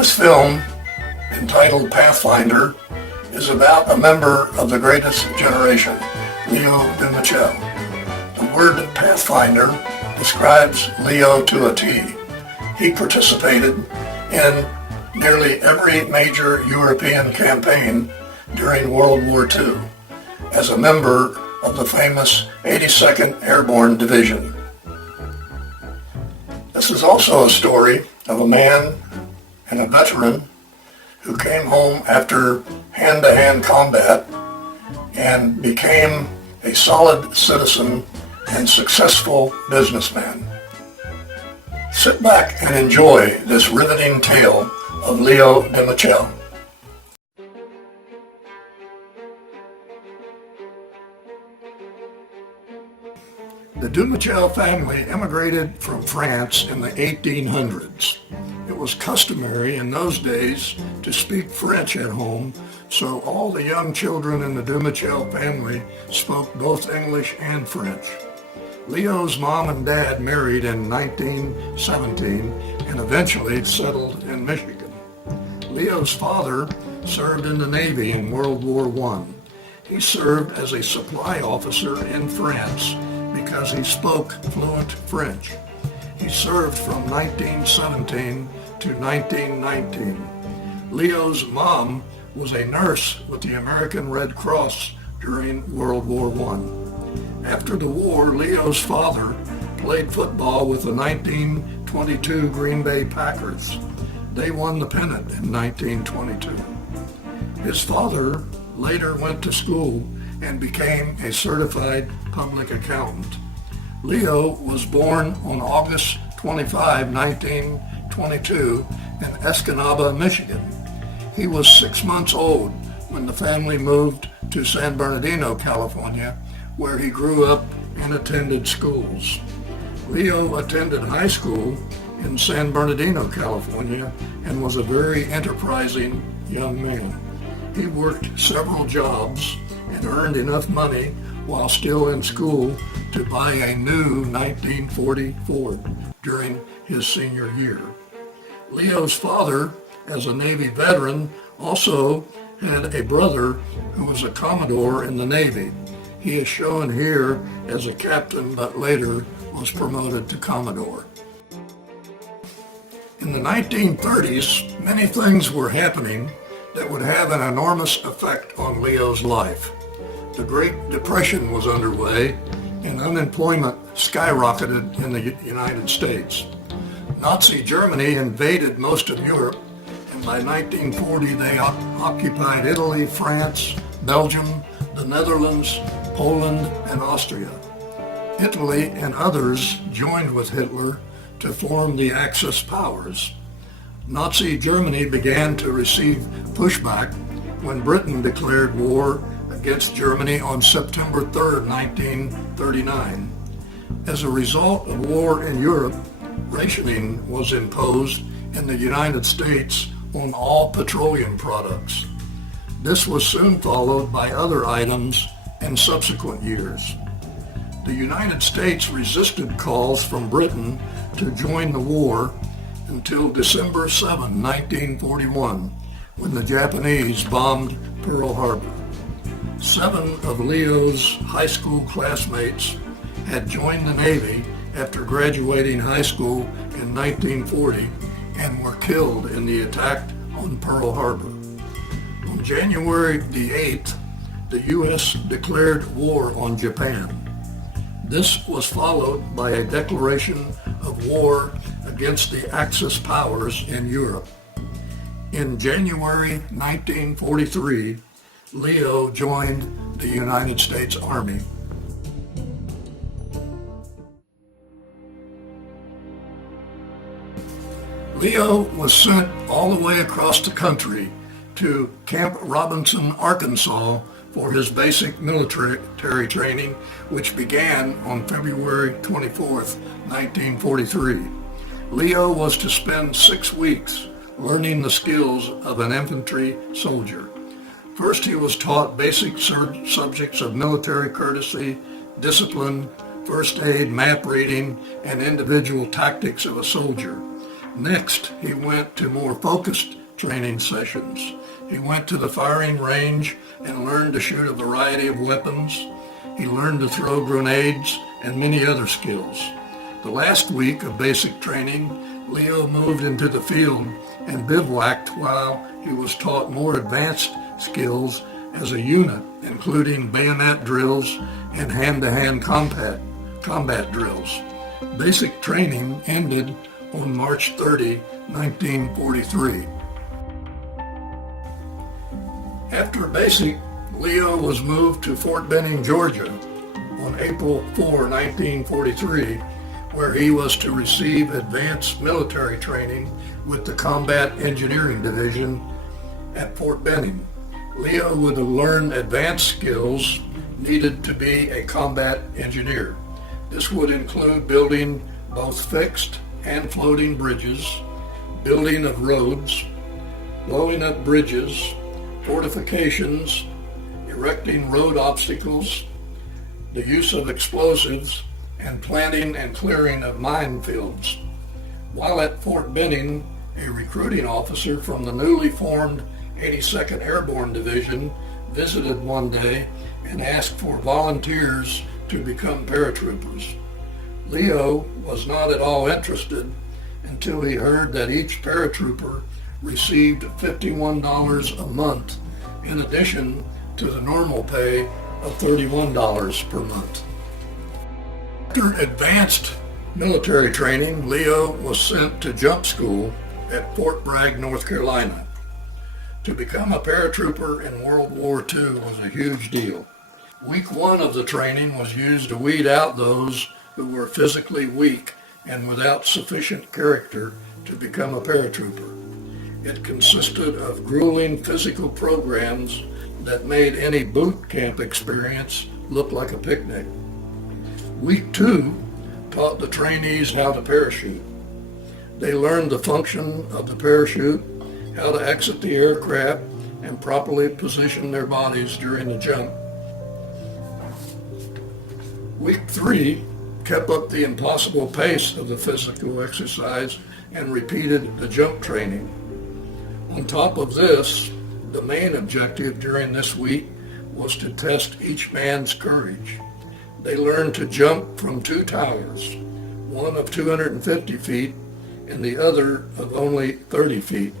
This film, entitled Pathfinder, is about a member of the greatest generation, Leo Dumouchelle. The word Pathfinder describes Leo to a T. He participated in nearly every major European campaign during World War II as a member of the famous 82nd Airborne Division. This is also a story of a man and a veteran who came home after hand-to-hand combat and became a solid citizen and successful businessman. Sit back and enjoy this riveting tale of Leo Dumouchelle. The Dumouchelle family immigrated from France in the 1800s. It was customary in those days to speak French at home, so all the young children in the Dumouchelle family spoke both English and French. Leo's mom and dad married in 1917 and eventually settled in Michigan. Leo's father served in the Navy in World War I. He served as a supply officer in France because he spoke fluent French. He served from 1917 to 1919. Leo's mom was a nurse with the American Red Cross during World War I. After the war, Leo's father played football with the 1922 Green Bay Packers. They won the pennant in 1922. His father later went to school and became a certified public accountant. Leo was born on August 25, 1922 in Escanaba, Michigan. He was 6 months old when the family moved to San Bernardino, California, where he grew up and attended schools. Leo attended high school in San Bernardino, California, and was a very enterprising young man. He worked several jobs and earned enough money while still in school to buy a new 1940 Ford during his senior year. Leo's father, as a Navy veteran, also had a brother who was a Commodore in the Navy. He is shown here as a captain, but later was promoted to Commodore. In the 1930s, many things were happening that would have an enormous effect on Leo's life. The Great Depression was underway and unemployment skyrocketed in the United States. Nazi Germany invaded most of Europe, and by 1940 they occupied Italy, France, Belgium, the Netherlands, Poland, and Austria. Italy and others joined with Hitler to form the Axis powers. Nazi Germany began to receive pushback when Britain declared war against Germany on September 3, 1939. As a result of war in Europe, rationing was imposed in the United States on all petroleum products. This was soon followed by other items in subsequent years. The United States resisted calls from Britain to join the war until December 7, 1941, when the Japanese bombed Pearl Harbor. 7 of Leo's high school classmates had joined the Navy after graduating high school in 1940 and were killed in the attack on Pearl Harbor. On January the 8th, the U.S. declared war on Japan. This was followed by a declaration of war against the Axis powers in Europe. In January 1943, Leo joined the United States Army. Leo was sent all the way across the country to Camp Robinson, Arkansas for his basic military training, which began on February 24, 1943. Leo was to spend 6 weeks learning the skills of an infantry soldier. First, he was taught basic subjects of military courtesy, discipline, first aid, map reading, and individual tactics of a soldier. Next, he went to more focused training sessions. He went to the firing range and learned to shoot a variety of weapons. He learned to throw grenades and many other skills. The last week of basic training, Leo moved into the field and bivouacked while he was taught more advanced skills as a unit, including bayonet drills and hand-to-hand combat drills. Basic training ended on March 30, 1943. After basic, Leo was moved to Fort Benning, Georgia on April 4, 1943, where he was to receive advanced military training with the Combat Engineering Division at Fort Benning. Leo would learn advanced skills needed to be a combat engineer. This would include building both fixed and floating bridges, building of roads, blowing up bridges, fortifications, erecting road obstacles, the use of explosives, and planting and clearing of minefields. While at Fort Benning, a recruiting officer from the newly formed 82nd Airborne Division visited one day and asked for volunteers to become paratroopers. Leo was not at all interested until he heard that each paratrooper received $51 a month in addition to the normal pay of $31 per month. After advanced military training, Leo was sent to jump school at Fort Bragg, North Carolina. To become a paratrooper in World War II was a huge deal. Week 1 of the training was used to weed out those who were physically weak and without sufficient character to become a paratrooper. It consisted of grueling physical programs that made any boot camp experience look like a picnic. Week 2 taught the trainees how to parachute. They learned the function of the parachute, how to exit the aircraft, and properly position their bodies during the jump. Week 3 kept up the impossible pace of the physical exercise and repeated the jump training. On top of this, the main objective during this week was to test each man's courage. They learned to jump from 2 towers, one of 250 feet and the other of only 30 feet.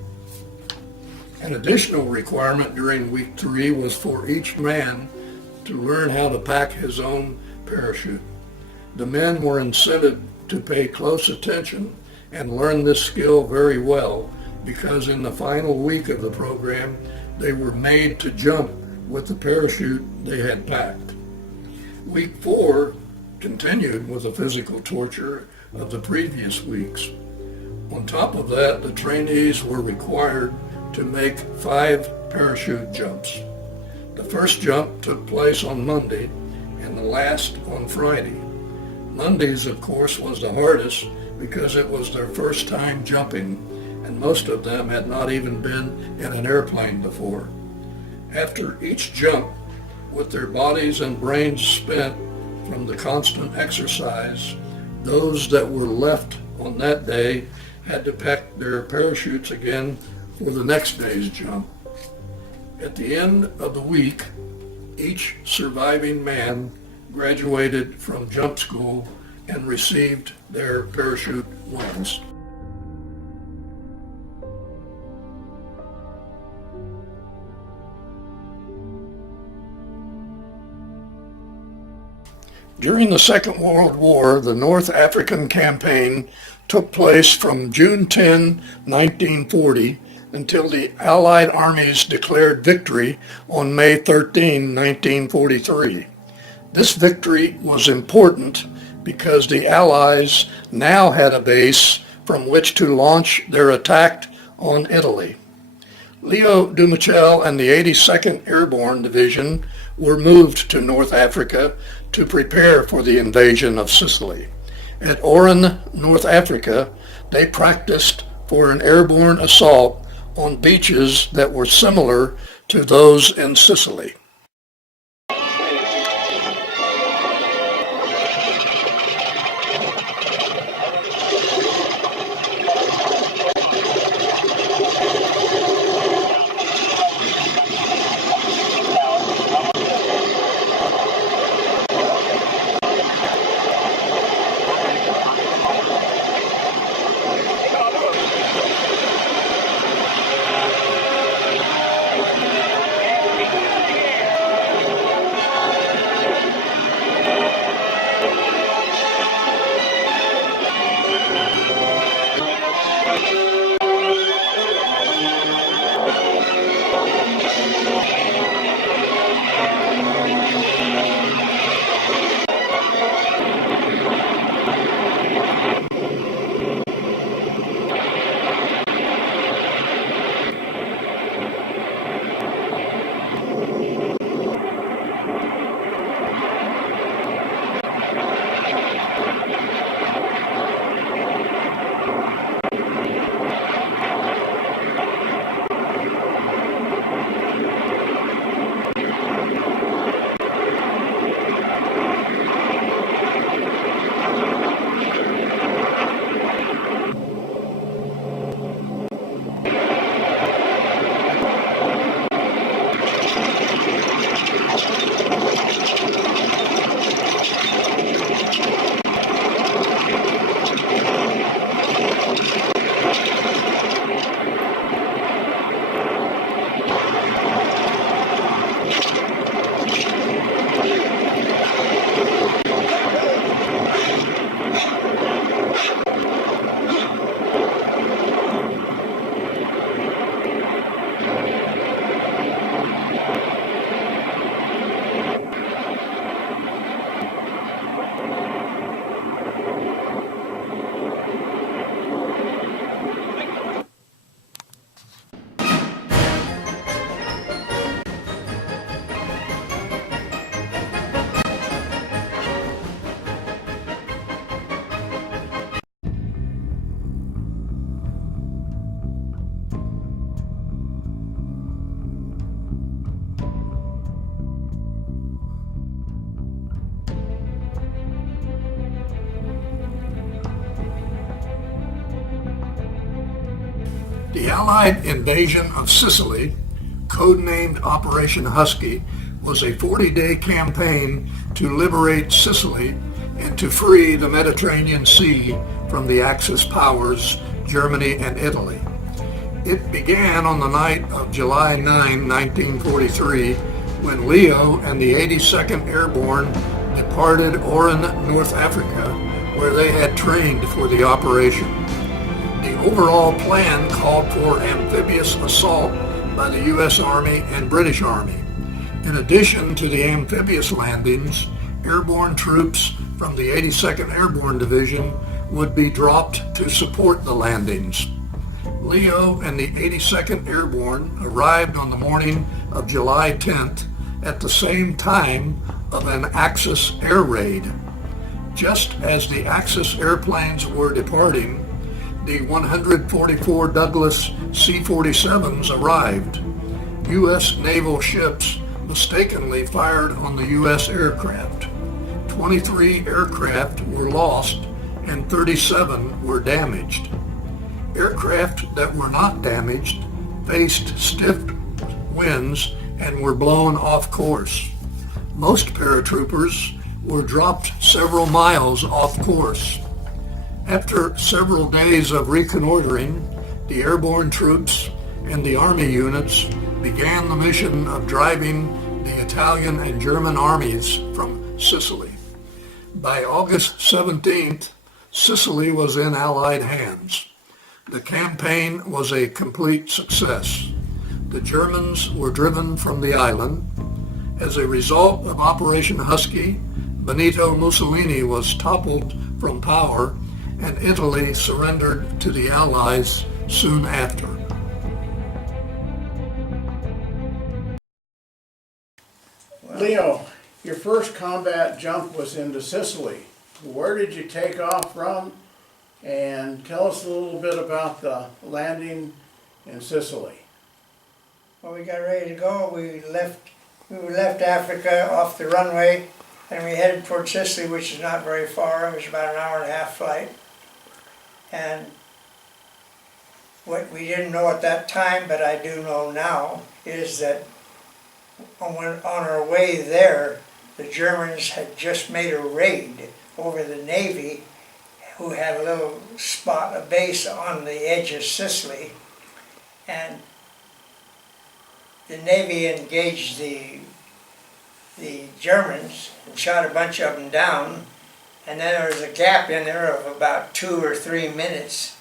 An additional requirement during week 3 was for each man to learn how to pack his own parachute. The men were incented to pay close attention and learn this skill very well, because in the final week of the program, they were made to jump with the parachute they had packed. Week 4 continued with the physical torture of the previous weeks. On top of that, the trainees were required to make 5 parachute jumps. The first jump took place on Monday and the last on Friday. Mondays, of course, was the hardest because it was their first time jumping, and most of them had not even been in an airplane before. After each jump, with their bodies and brains spent from the constant exercise, those that were left on that day had to pack their parachutes again for the next day's jump. At the end of the week, each surviving man graduated from jump school and received their parachute wings. During the Second World War, the North African Campaign took place from June 10, 1940, until the Allied armies declared victory on May 13, 1943. This victory was important because the Allies now had a base from which to launch their attack on Italy. Leo Dumouchelle and the 82nd Airborne Division were moved to North Africa to prepare for the invasion of Sicily. At Oran, North Africa, they practiced for an airborne assault on beaches that were similar to those in Sicily. The Allied invasion of Sicily, codenamed Operation Husky, was a 40-day campaign to liberate Sicily and to free the Mediterranean Sea from the Axis powers, Germany and Italy. It began on the night of July 9, 1943, when Leo and the 82nd Airborne departed Oran, North Africa, where they had trained for the operation. The overall plan called for amphibious assault by the U.S. Army and British Army. In addition to the amphibious landings, airborne troops from the 82nd Airborne Division would be dropped to support the landings. Leo and the 82nd Airborne arrived on the morning of July 10th at the same time of an Axis air raid. Just as the Axis airplanes were departing, the 144 Douglas C-47s arrived. U.S. naval ships mistakenly fired on the U.S. aircraft. 23 aircraft were lost and 37 were damaged. Aircraft that were not damaged faced stiff winds and were blown off course. Most paratroopers were dropped several miles off course. After several days of reconnoitering, the airborne troops and the Army units began the mission of driving the Italian and German armies from Sicily. By August 17th, Sicily was in Allied hands. The campaign was a complete success. The Germans were driven from the island. As a result of Operation Husky, Benito Mussolini was toppled from power and Italy surrendered to the Allies soon after. Leo, your first combat jump was into Sicily. Where did you take off from? And tell us a little bit about the landing in Sicily. Well, we got ready to go. We left Africa off the runway and we headed toward Sicily, which is not very far. It was about an hour and a half flight. And what we didn't know at that time, but I do know now, is that on our way there, the Germans had just made a raid over the Navy, who had a little spot, a base on the edge of Sicily, and the Navy engaged the Germans and shot a bunch of them down, and then there was a gap in there of about 2 or 3 minutes,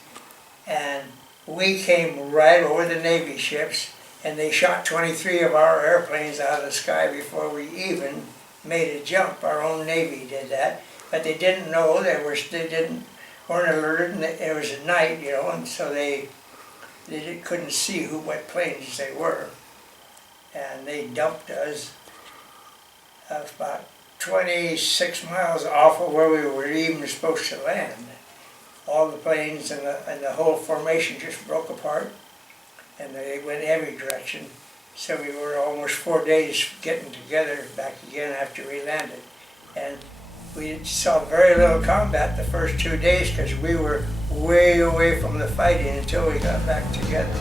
and we came right over the Navy ships, and they shot 23 of our airplanes out of the sky before we even made a jump. Our own Navy did that, but they didn't know, weren't alerted, and it was at night, you know, and so they couldn't see what planes they were. And they dumped us about 26 miles off of where we were even supposed to land. All the planes and the whole formation just broke apart, and they went every direction. So we were almost 4 days getting together back again after we landed. And we saw very little combat the first 2 days because we were way away from the fighting until we got back together.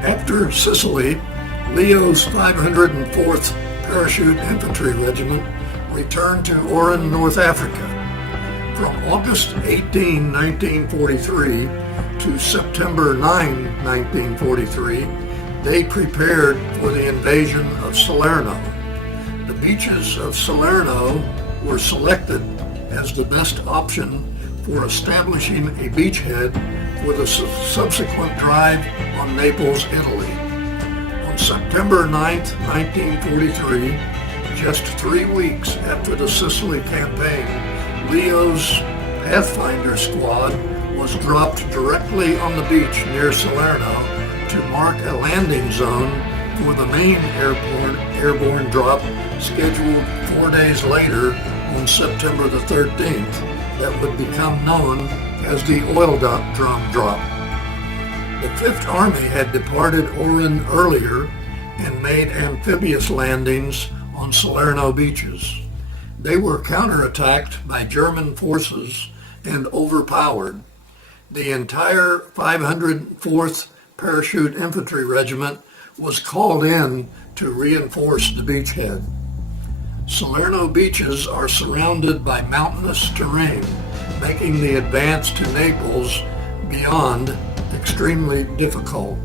After Sicily, Leo's 504th Parachute Infantry Regiment returned to Oran, North Africa. From August 18, 1943 to September 9, 1943, they prepared for the invasion of Salerno. The beaches of Salerno were selected as the best option for establishing a beachhead for the subsequent drive on Naples, Italy. On September 9, 1943, just 3 weeks after the Sicily campaign, Leo's Pathfinder Squad was dropped directly on the beach near Salerno to mark a landing zone for the main airborne drop scheduled 4 days later on September the 13th that would become known as the oil drum drop. The Fifth Army had departed Oran earlier and made amphibious landings on Salerno beaches. They were counterattacked by German forces and overpowered. The entire 504th Parachute Infantry Regiment was called in to reinforce the beachhead. Salerno beaches are surrounded by mountainous terrain, making the advance to Naples beyond extremely difficult.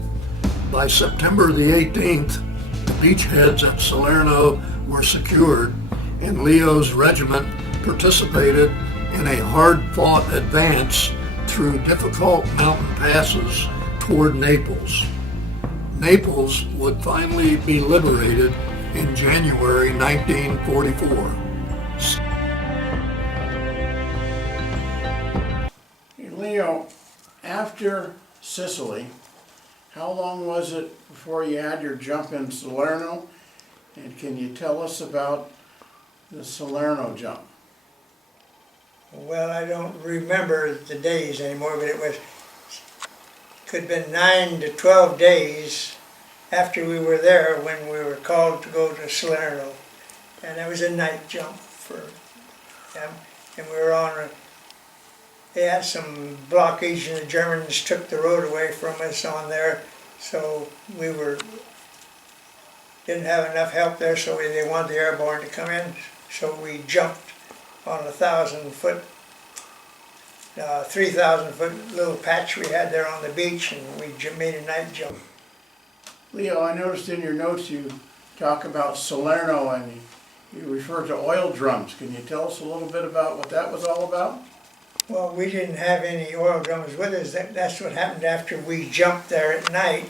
By September the 18th, the beachheads at Salerno were secured, and Leo's regiment participated in a hard-fought advance through difficult mountain passes toward Naples. Naples would finally be liberated in January 1944. Hey, Leo, after Sicily, how long was it before you had your jump in Salerno? And can you tell us about the Salerno jump? Well, I don't remember the days anymore, but could have been 9 to 12 days after we were there when we were called to go to Salerno. And it was a night jump for them. And we were they had some blockage and the Germans took the road away from us on there. So we didn't have enough help there, so they wanted the airborne to come in. So we jumped on a 3,000 foot little patch we had there on the beach, and we made a night jump. Leo, I noticed in your notes you talk about Salerno and you refer to oil drums. Can you tell us a little bit about what that was all about? Well, we didn't have any oil drums with us. That's what happened after we jumped there at night.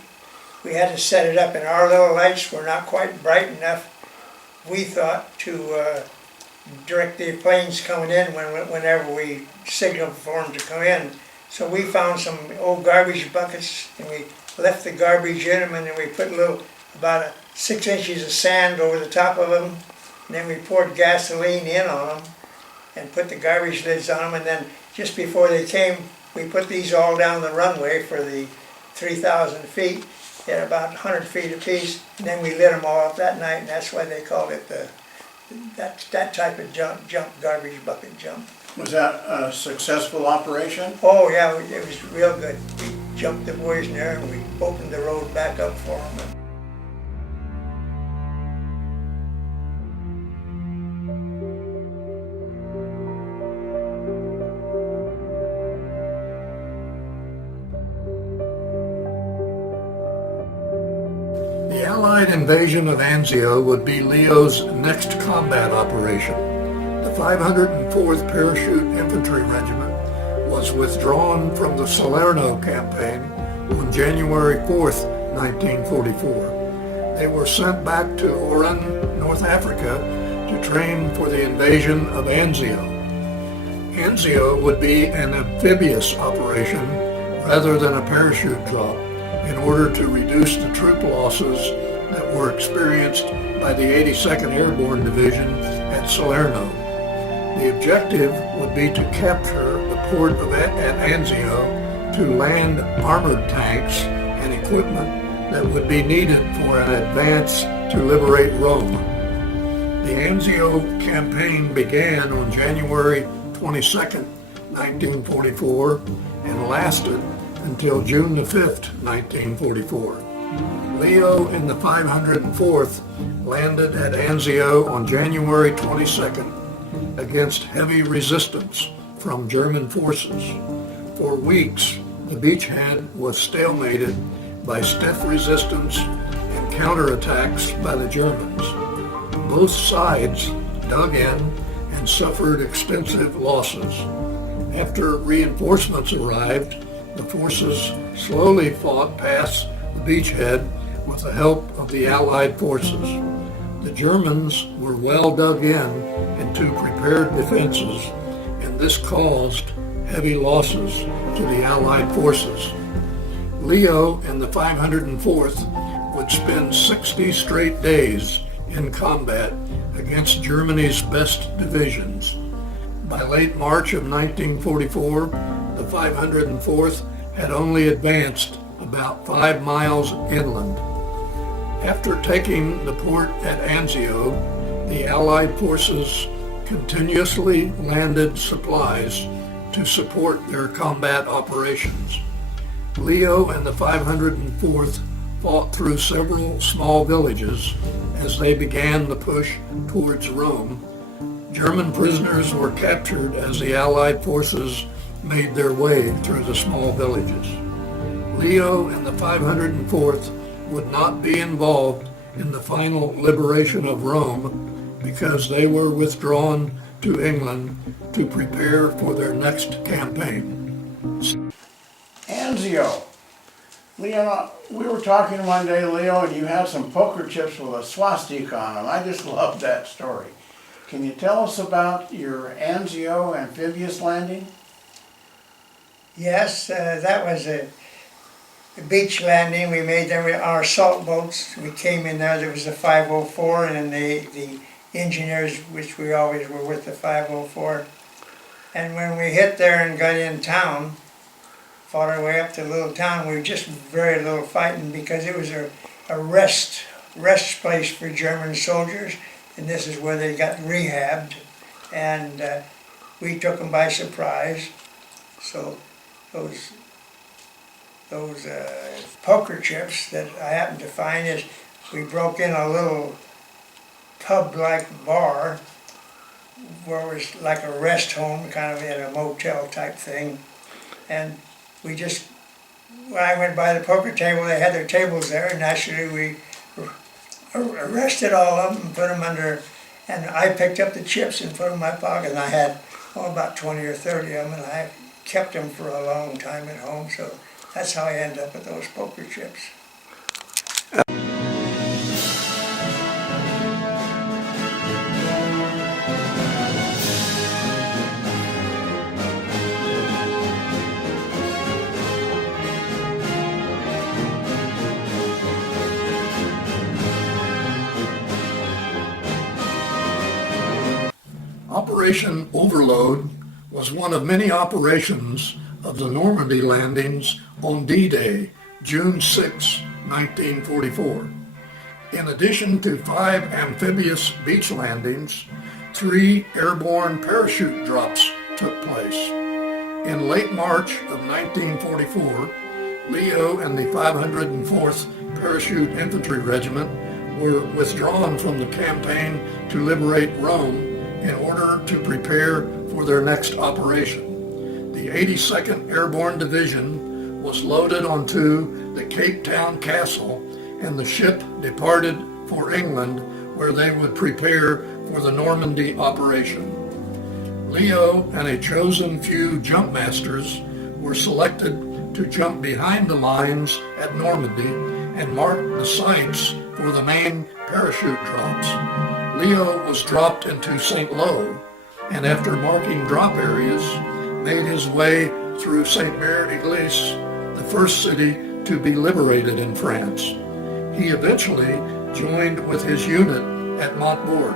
We had to set it up, and our little lights were not quite bright enough, we thought, to direct the planes coming in whenever we signaled for them to come in. So we found some old garbage buckets and we left the garbage in them, and then we put about 6 inches of sand over the top of them, and then we poured gasoline in on them and put the garbage lids on them, and then just before they came, we put these all down the runway for the 3,000 feet at about 100 feet apiece, and then we lit them all up that night, and that's why they called it that type of jump, garbage bucket jump. Was that a successful operation? Oh yeah, it was real good. We jumped the boys in there and we opened the road back up for them. The Allied invasion of Anzio would be Leo's next combat operation. The 504th Parachute Infantry Regiment was withdrawn from the Salerno campaign on January 4th, 1944. They were sent back to Oran, North Africa, to train for the invasion of Anzio. Anzio would be an amphibious operation rather than a parachute drop, in order to reduce the troop losses that were experienced by the 82nd Airborne Division at Salerno. The objective would be to capture the port at Anzio to land armored tanks and equipment that would be needed for an advance to liberate Rome. The Anzio campaign began on January 22nd, 1944, and lasted until June the 5th, 1944. Leo and the 504th landed at Anzio on January 22nd against heavy resistance from German forces. For weeks, the beachhead was stalemated by stiff resistance and counterattacks by the Germans. Both sides dug in and suffered extensive losses. After reinforcements arrived, the forces slowly fought past the beachhead with the help of the Allied forces. The Germans were well dug in into prepared defenses, and this caused heavy losses to the Allied forces. Leo and the 504th would spend 60 straight days in combat against Germany's best divisions. By late March of 1944, the 504th had only advanced about 5 miles inland. After taking the port at Anzio, the Allied forces continuously landed supplies to support their combat operations. Leo and the 504th fought through several small villages as they began the push towards Rome. German prisoners were captured as the Allied forces made their way through the small villages. Leo and the 504th would not be involved in the final liberation of Rome because they were withdrawn to England to prepare for their next campaign. Anzio. Leo, we were talking one day, Leo, and you had some poker chips with a swastika on them. I just loved that story. Can you tell us about your Anzio amphibious landing? Yes, that was a beach landing. We made them with our salt boats. We came in there was the 504 and the engineers, which we always were with the 504. And when we hit there and got in town, fought our way up to a little town, we were just very little fighting because it was a rest place for German soldiers, and this is where they got rehabbed, and we took them by surprise. So those poker chips that I happened to find is we broke in a little pub-like bar where it was like a rest home, kind of in a motel type thing, and we just, when I went by the poker table, they had their tables there, and naturally we arrested all of them and put them under, and I picked up the chips and put them in my pocket, and I had about 20 or 30 of them, and I kept them for a long time at home, so that's how I ended up with those poker chips. Operation Overload was one of many operations of the Normandy landings on D-Day, June 6, 1944. In addition to 5 amphibious beach landings, 3 airborne parachute drops took place. In late March of 1944, Leo and the 504th Parachute Infantry Regiment were withdrawn from the campaign to liberate Rome in order to prepare for their next operation. The 82nd Airborne Division was loaded onto the Cape Town Castle, and the ship departed for England, where they would prepare for the Normandy operation. Leo and a chosen few jump masters were selected to jump behind the lines at Normandy and mark the sites for the main parachute drops. Leo was dropped into St. Lo, and after marking drop areas, made his way through St. Mère-Église, the first city to be liberated in France. He eventually joined with his unit at Montbourg.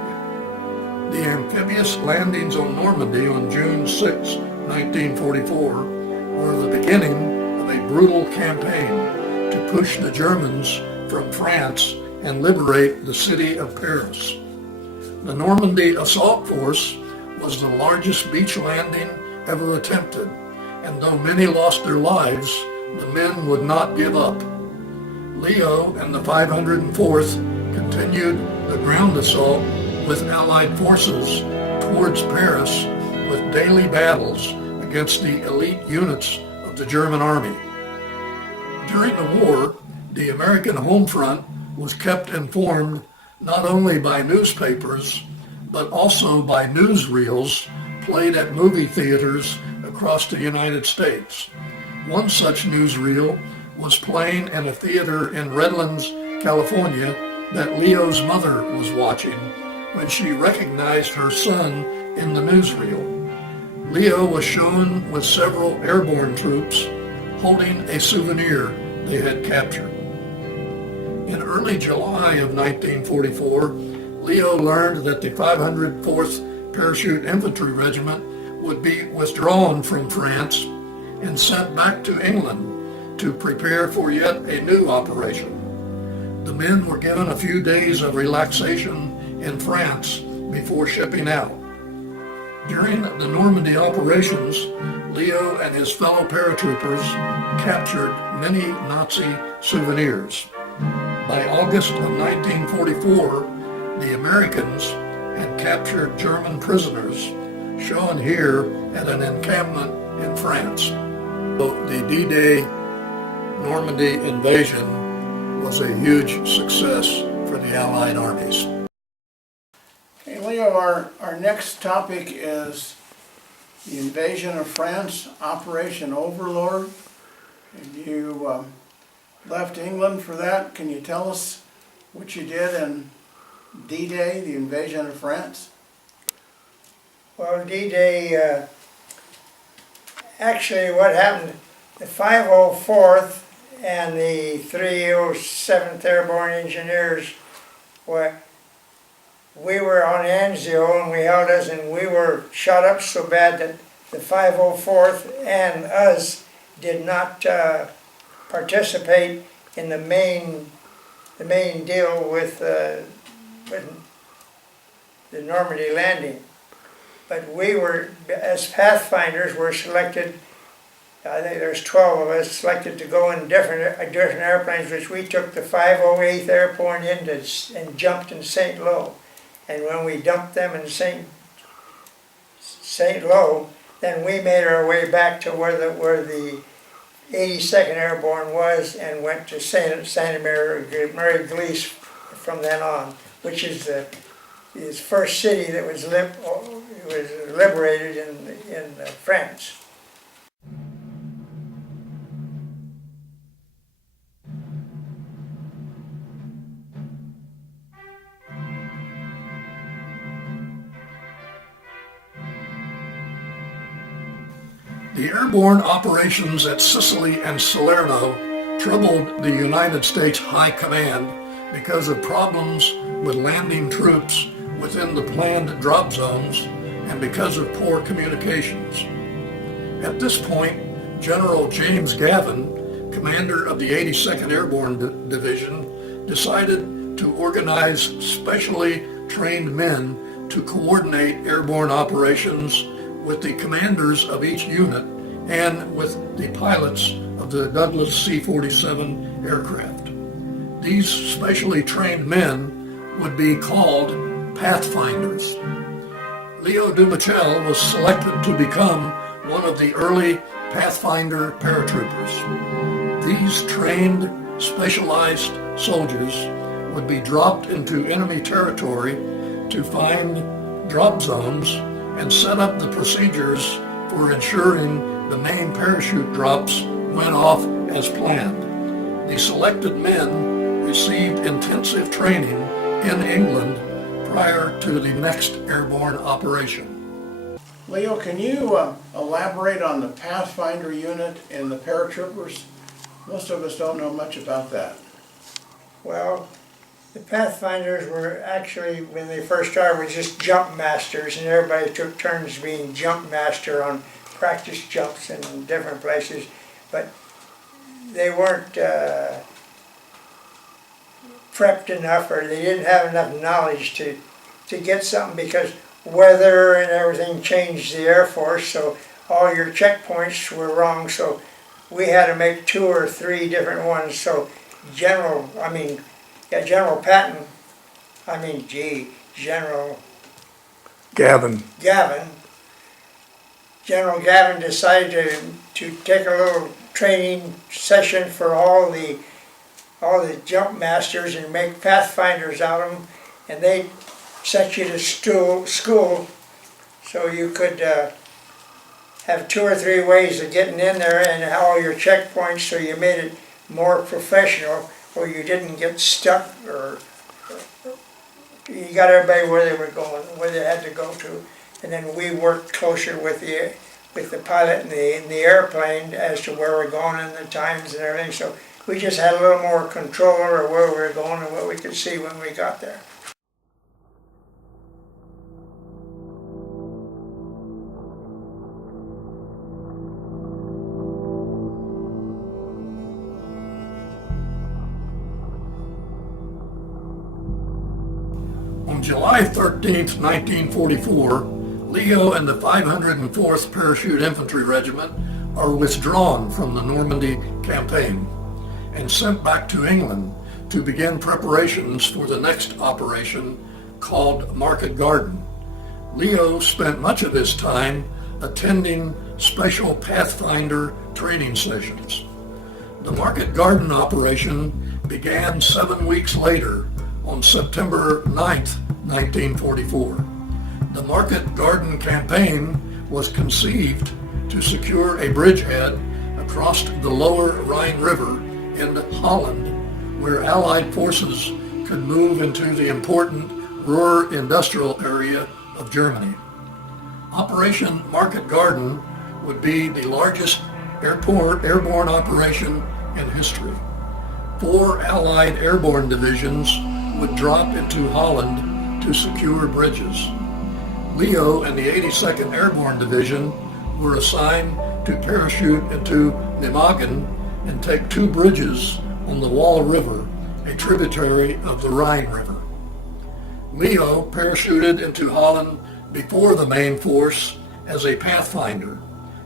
The amphibious landings on Normandy on June 6, 1944, were the beginning of a brutal campaign to push the Germans from France and liberate the city of Paris. The Normandy Assault Force was the largest beach landing ever attempted, and though many lost their lives, the men would not give up. Leo and the 504th continued the ground assault with Allied forces towards Paris with daily battles against the elite units of the German army. During the war, the American home front was kept informed not only by newspapers, but also by newsreels played at movie theaters across the United States. One such newsreel was playing in a theater in Redlands, California, that Leo's mother was watching when she recognized her son in the newsreel. Leo was shown with several airborne troops holding a souvenir they had captured. In early July of 1944, Leo learned that the 504th Parachute Infantry Regiment would be withdrawn from France and sent back to England to prepare for yet a new operation. The men were given a few days of relaxation in France before shipping out. During the Normandy operations, Leo and his fellow paratroopers captured many Nazi souvenirs. By August of 1944, the Americans had captured German prisoners, shown here at an encampment in France. The D-Day Normandy invasion was a huge success for the Allied armies. Okay, Leo, our next topic is the invasion of France, Operation Overlord. And you left England for that. Can you tell us what you did in D-Day, the invasion of France? Well, D-Day, actually what happened, the 504th and the 307th Airborne Engineers, we were on Anzio and we held us, and we were shot up so bad that the 504th and us did not participate in the main deal with the Normandy landing. But we were, as Pathfinders, were selected. I think there's 12 of us selected to go in different airplanes, which we took the 508th Airborne in and jumped in St. Lo. And when we dumped them in St. Lo, then we made our way back to where the 82nd Airborne was, and went to Santa Maria Glise from then on, which is the first city that was liberated in France. The airborne operations at Sicily and Salerno troubled the United States High Command because of problems with landing troops within the planned drop zones and because of poor communications. At this point, General James Gavin, commander of the 82nd Airborne Division, decided to organize specially trained men to coordinate airborne operations with the commanders of each unit and with the pilots of the Douglas C-47 aircraft. These specially trained men would be called Pathfinders. Leo Dumouchelle was selected to become one of the early Pathfinder paratroopers. These trained, specialized soldiers would be dropped into enemy territory to find drop zones and set up the procedures for ensuring the main parachute drops went off as planned. The selected men received intensive training in England prior to the next airborne operation. Leo, can you elaborate on the Pathfinder unit and the paratroopers? Most of us don't know much about that. Well, the Pathfinders were actually, when they first started, were just jump masters, and everybody took turns being jump master on practice jumps in different places, but they weren't prepped enough, or they didn't have enough knowledge to get something, because weather and everything changed the Air Force, so all your checkpoints were wrong, so we had to make 2 or 3 different ones. So General Gavin General Gavin decided to take a little training session for all the jump masters and make Pathfinders out of them, and they sent you to school so you could have 2 or 3 ways of getting in there and all your checkpoints, so you made it more professional, or you didn't get stuck, or you got everybody where they were going, where they had to go to. And then we worked closer with the pilot and the airplane as to where we're going and the times and everything. So We just had a little more control over where we were going and what we could see when we got there. On July 13th, 1944, Leo and the 504th Parachute Infantry Regiment are withdrawn from the Normandy campaign and sent back to England to begin preparations for the next operation called Market Garden. Leo spent much of his time attending special Pathfinder training sessions. The Market Garden operation began 7 weeks later on September 9th, 1944. The Market Garden campaign was conceived to secure a bridgehead across the lower Rhine River in Holland, where Allied forces could move into the important Ruhr industrial area of Germany. Operation Market Garden would be the largest airborne operation in history. 4 Allied airborne divisions would drop into Holland to secure bridges. Leo and the 82nd Airborne Division were assigned to parachute into Nijmegen and take 2 bridges on the Wall River, a tributary of the Rhine River. Leo parachuted into Holland before the main force as a pathfinder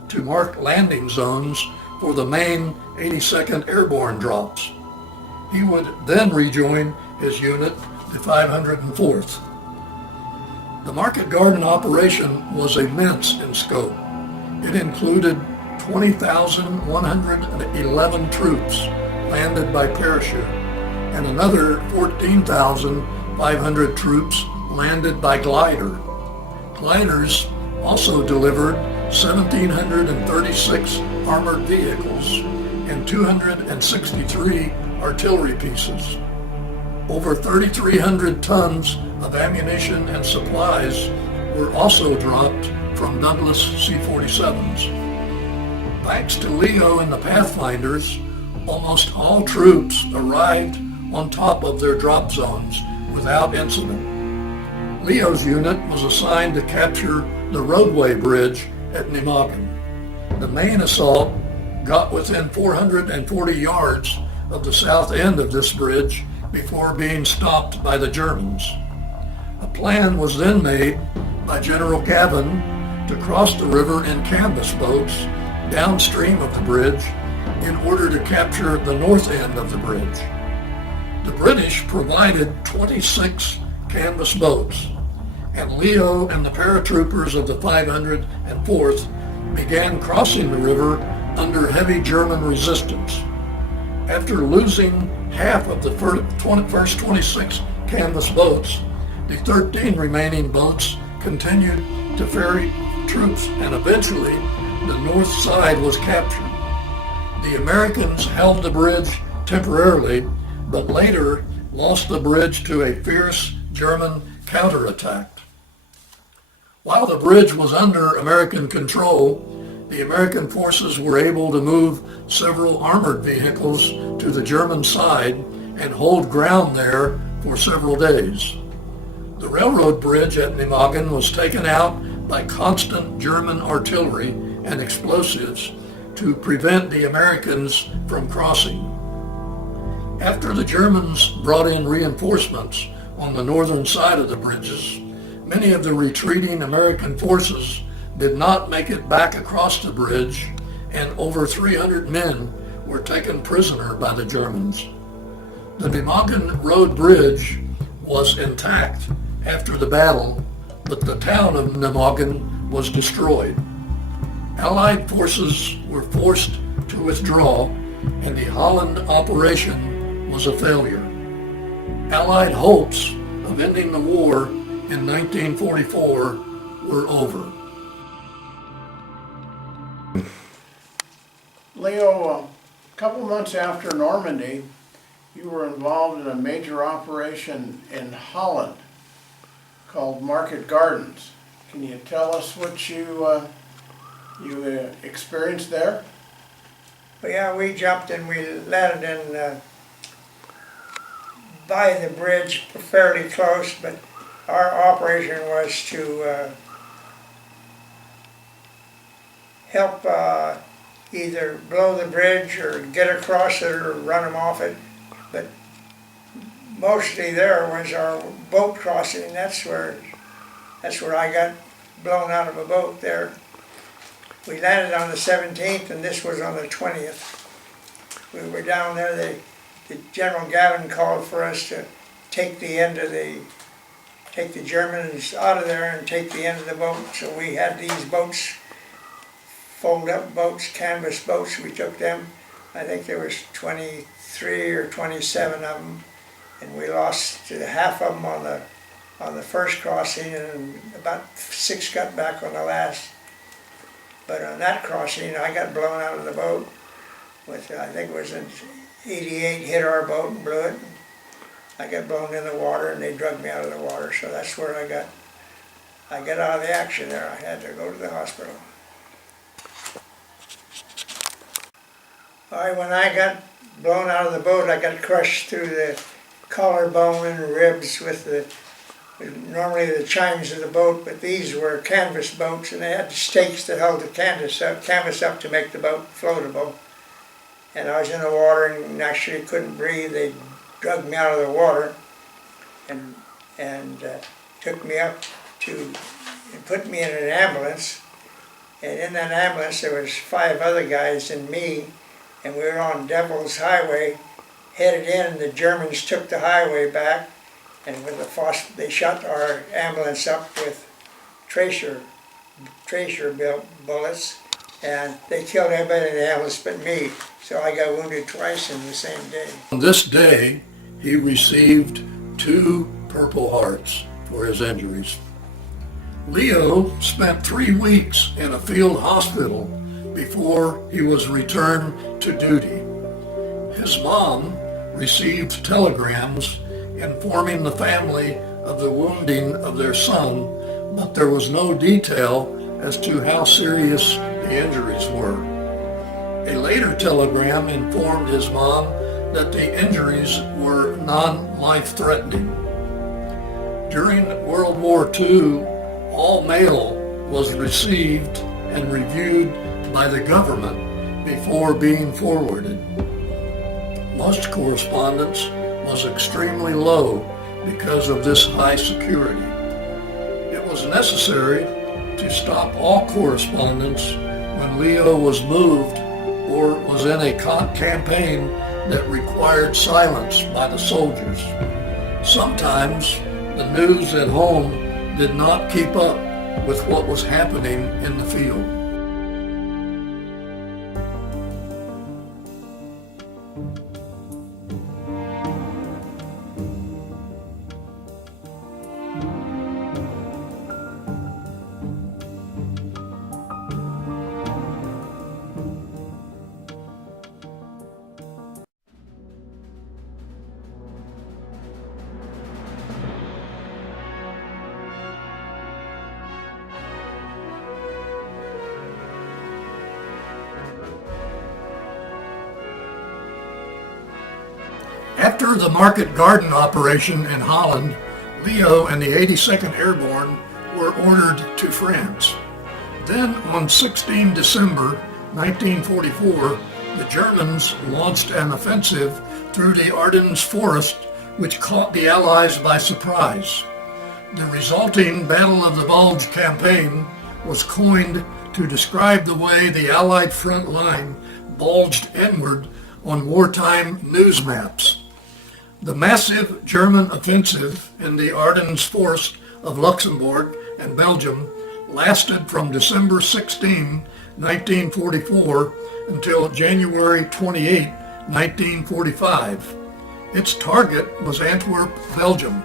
to mark landing zones for the main 82nd Airborne drops. He would then rejoin his unit, the 504th. The Market Garden operation was immense in scope. It included 20,111 troops landed by parachute and another 14,500 troops landed by glider. Gliders also delivered 1,736 armored vehicles and 263 artillery pieces. Over 3,300 tons of ammunition and supplies were also dropped from Douglas C-47s. Thanks to Leo and the Pathfinders, almost all troops arrived on top of their drop zones without incident. Leo's unit was assigned to capture the roadway bridge at Nijmegen. The main assault got within 440 yards of the south end of this bridge before being stopped by the Germans. A plan was then made by General Gavin to cross the river in canvas boats downstream of the bridge in order to capture the north end of the bridge. The British provided 26 canvas boats, and Leo and the paratroopers of the 504th began crossing the river under heavy German resistance. After losing half of the first 26 canvas boats, the 13 remaining boats continued to ferry troops, and eventually the north side was captured. The Americans held the bridge temporarily, but later lost the bridge to a fierce German counterattack. While the bridge was under American control, the American forces were able to move several armored vehicles to the German side and hold ground there for several days. The railroad bridge at Nijmegen was taken out by constant German artillery and explosives to prevent the Americans from crossing. After the Germans brought in reinforcements on the northern side of the bridges, many of the retreating American forces did not make it back across the bridge, and over 300 men were taken prisoner by the Germans. The Nijmegen Road Bridge was intact after the battle, but the town of Nijmegen was destroyed. Allied forces were forced to withdraw, and the Holland operation was a failure. Allied hopes of ending the war in 1944 were over. Leo, a couple months after Normandy, you were involved in a major operation in Holland called Market Gardens. Can you tell us what you experienced there? But yeah, we jumped and we landed in by the bridge, fairly close, but our operation was to help either blow the bridge or get across it or run them off it. But mostly there was our boat crossing, and that's where I got blown out of a boat there. We landed on the 17th, and this was on the 20th. We were down there. The General Gavin called for us to take the Germans out of there and take the end of the boat. So we had these boats, fold-up boats, canvas boats. We took them. I think there was 23 or 27 of them, and we lost half of them on the first crossing, and about 6 got back on the last. But on that crossing, I got blown out of the boat with, I think it was an 88 hit our boat and blew it. I got blown in the water, and they dragged me out of the water. So that's where I got out of the action there. I had to go to the hospital. All right, when I got blown out of the boat, I got crushed through the collarbone and ribs with normally the chimes of the boat, but these were canvas boats, and they had stakes that held the canvas up to make the boat floatable. And I was in the water and actually couldn't breathe. They dragged me out of the water and took me up and put me in an ambulance. And in that ambulance there was 5 other guys and me, and we were on Devil's Highway, headed in, and the Germans took the highway back, and with they shot our ambulance up with tracer bullets, and they killed everybody in the ambulance but me. So I got wounded twice in the same day. On this day, he received 2 Purple Hearts for his injuries. Leo spent 3 weeks in a field hospital before he was returned to duty. His mom received telegrams informing the family of the wounding of their son, but there was no detail as to how serious the injuries were. A later telegram informed his mom that the injuries were non-life-threatening. During World War II, all mail was received and reviewed by the government before being forwarded. Most correspondence was extremely low because of this high security. It was necessary to stop all correspondence when Leo was moved or was in a campaign that required silence by the soldiers. Sometimes the news at home did not keep up with what was happening in the field. After the Market Garden operation in Holland, Leo and the 82nd Airborne were ordered to France. Then on 16 December 1944, the Germans launched an offensive through the Ardennes forest, which caught the Allies by surprise. The resulting Battle of the Bulge campaign was coined to describe the way the Allied front line bulged inward on wartime news maps. The massive German offensive in the Ardennes forest of Luxembourg and Belgium lasted from December 16, 1944 until January 28, 1945. Its target was Antwerp, Belgium.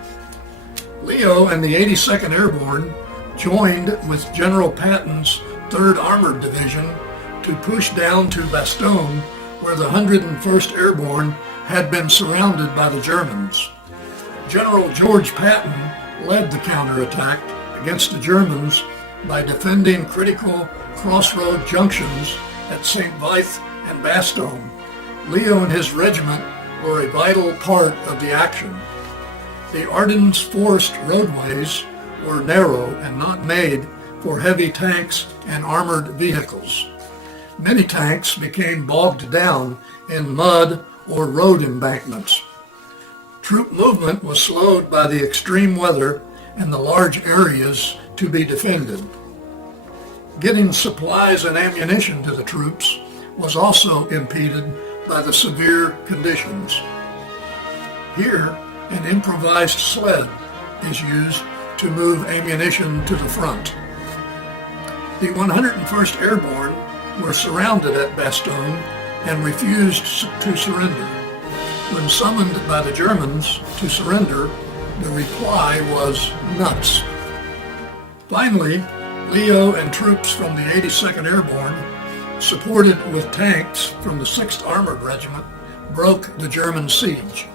Leo and the 82nd Airborne joined with General Patton's 3rd Armored Division to push down to Bastogne, where the 101st Airborne had been surrounded by the Germans. General George Patton led the counterattack against the Germans by defending critical crossroad junctions at St. Vith and Bastogne, Leo and his regiment were a vital part of the action. The Ardennes forest roadways were narrow and not made for heavy tanks and armored vehicles. Many tanks became bogged down in mud or road embankments. Troop movement was slowed by the extreme weather and the large areas to be defended. Getting supplies and ammunition to the troops was also impeded by the severe conditions. Here, an improvised sled is used to move ammunition to the front. The 101st Airborne were surrounded at Bastogne and refused to surrender. When summoned by the Germans to surrender, the reply was nuts. Finally, Leo and troops from the 82nd Airborne, supported with tanks from the 6th Armored Regiment, broke the German siege.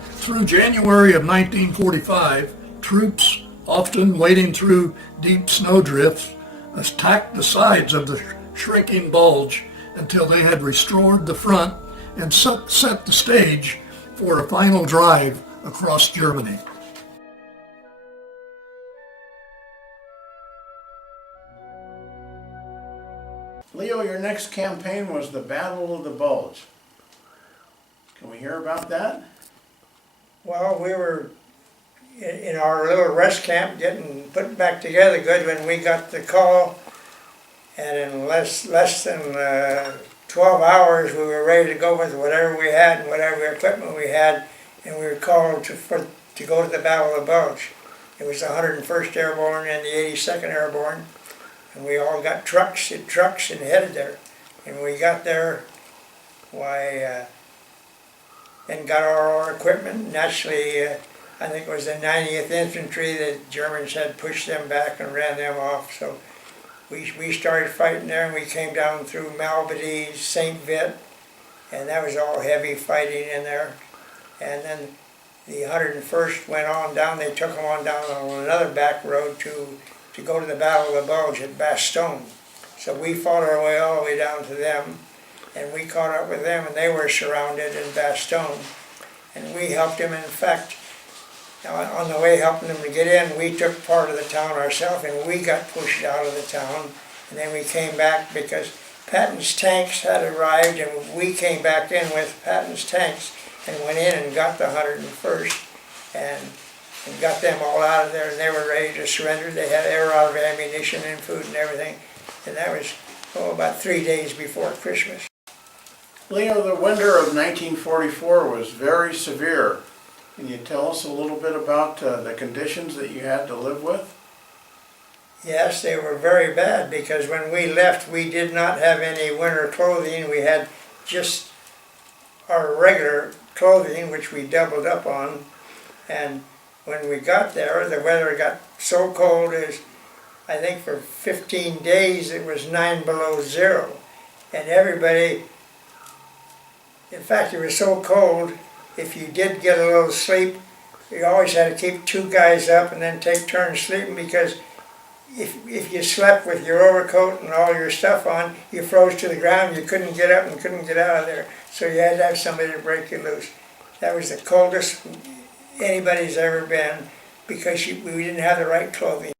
Through January of 1945, troops, often wading through deep snowdrifts, attacked the sides of the shrinking bulge until they had restored the front and set the stage for a final drive across Germany. Leo, your next campaign was the Battle of the Bulge. Can we hear about that? Well, we were in our little rest camp getting put back together good when we got the call, and in less than 12 hours we were ready to go with whatever we had and whatever equipment we had, and we were called to go to the Battle of the Bulge. It was the 101st Airborne and the 82nd Airborne, and we all got trucks and headed there. And we got there, and got our equipment. Naturally, I think it was the 90th Infantry, the Germans had pushed them back and ran them off. So we started fighting there, and we came down through Malbedy, St. Vit, and that was all heavy fighting in there. And then the 101st went on down, they took them on down on another back road to go to the Battle of the Bulge at Bastogne. So we fought our way all the way down to them, and we caught up with them, and they were surrounded in Bastogne. And we helped them. In fact, on the way helping them to get in, we took part of the town ourselves, and we got pushed out of the town. And then we came back because Patton's tanks had arrived, and we came back in with Patton's tanks and went in and got the 101st and got them all out of there, and they were ready to surrender. They were out of ammunition and food and everything, and that was about 3 days before Christmas. Leo, the winter of 1944 was very severe. Can you tell us a little bit about the conditions that you had to live with? Yes, they were very bad, because when we left, we did not have any winter clothing. We had just our regular clothing, which we doubled up on. And when we got there, the weather got so cold as, I think for 15 days it was 9 below zero. And everybody, in fact, it was so cold, if you did get a little sleep, you always had to keep 2 guys up and then take turns sleeping, because if you slept with your overcoat and all your stuff on, you froze to the ground, you couldn't get up and couldn't get out of there. So you had to have somebody to break you loose. That was the coldest anybody's ever been, because we didn't have the right clothing.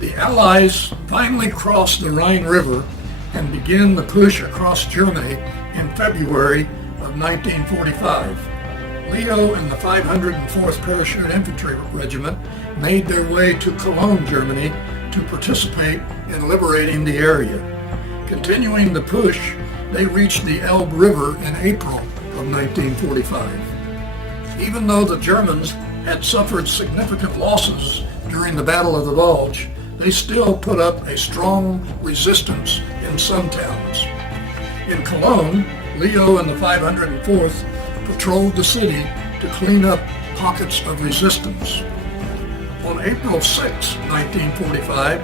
The Allies finally crossed the Rhine River and began the push across Germany in February of 1945. Leo and the 504th Parachute Infantry Regiment made their way to Cologne, Germany, to participate in liberating the area. Continuing the push, they reached the Elbe River in April of 1945. Even though the Germans had suffered significant losses during the Battle of the Bulge, they still put up a strong resistance in some towns. In Cologne, Leo and the 504th patrolled the city to clean up pockets of resistance. On April 6, 1945,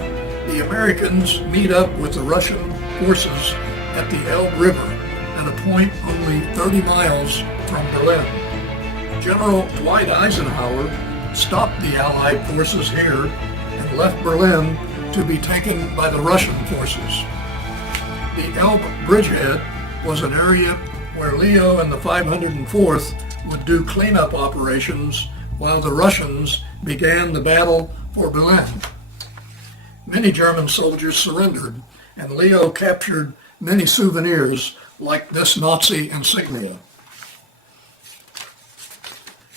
the Americans meet up with the Russian forces at the Elbe River at a point only 30 miles from Berlin. General Dwight Eisenhower stopped the Allied forces here and left Berlin to be taken by the Russian forces. The Elbe bridgehead was an area where Leo and the 504th would do cleanup operations while the Russians began the battle for Berlin. Many German soldiers surrendered, and Leo captured many souvenirs like this Nazi insignia.